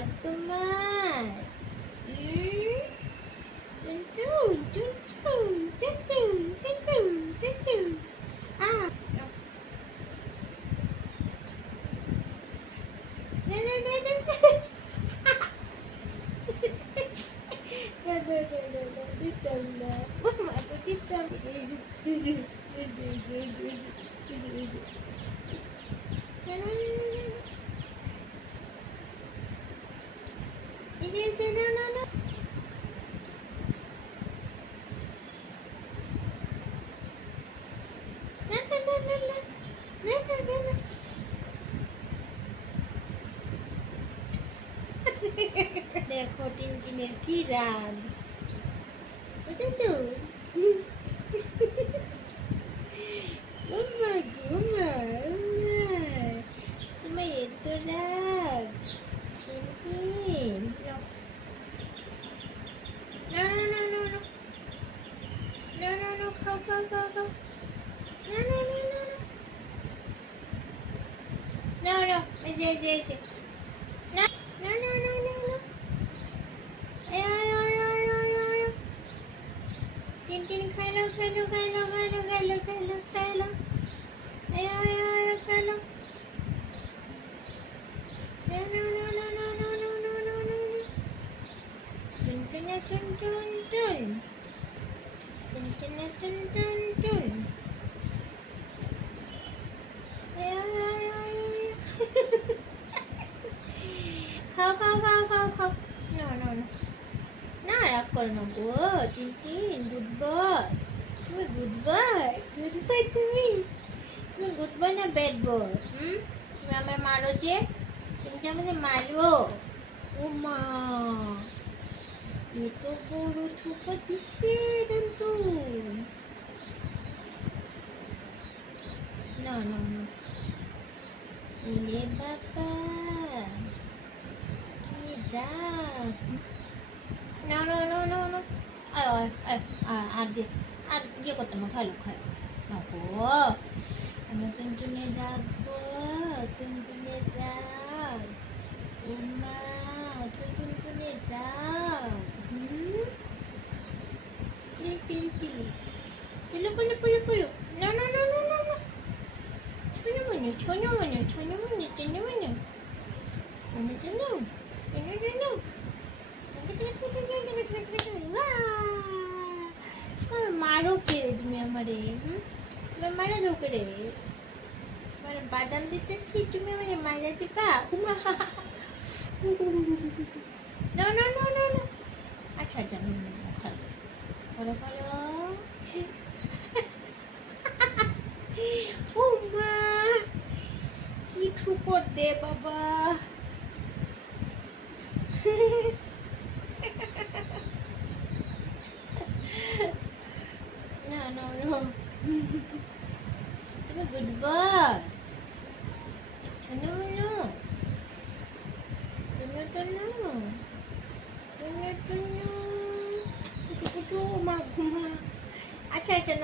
রাগ তোমার? চুনচু চুনচু চুনচু চুনচু চুনচু দিতাম না মা তো দিতাম দেখো টিনটিনের কি রাগ, এটা তো তোমার এত রাগ টিনটিন। না না না না না না না না খাও খাও খাও খাও না না না না না না এই যে এই যে না না না না না না টিনটিন খাইলো খাইলো খাইলো খাইলো খাইলো খাইলো খাইলো খাইলো না না না না না না না না না না টিনটিনে টুন টুন টুন টিনটিনে টুন টুন টুন খাও খাও খাও খাও খাও না না না না রাগ করো না গো টিনটিন, গুড বয় তুমি, গুড বয় তুমি গুড বয় না ব্যাড বয়? তুমি আমার মারো যে, তুমি যে আমাকে মারো। ও মা এত বড় থোপা দিছে কিন্তু না না না বাবা কি রাগ, না না না না না আর দিয়ে আর ইয়ে করতে না, খাইলো খাইলো না গো আমার টুনটুনের রাখবো, টুনটুনের রাগ ও মা টুনটুনের রাগ চিলি চিলি চিলি পুলো পুলো পুলো পুলো না না না না না না ছোনো মনে ছোনো মনে ছোনো মনে টেনে মনে মনে টেনো টেনে টেনো মারো কে তুমি আমারে? তুমি মারা যাও করে মানে বাদাম দিতেছি, তুমি আমারে মারা দিবা? না না না না না আচ্ছা আচ্ছা ভালো ভালো ও মা কি ঠুকর দে বাবা না না না তুমি গুড বয় শোনো মনো শোনো টনো শোনো টনো মা ঘুমা আচ্ছা আচ্ছা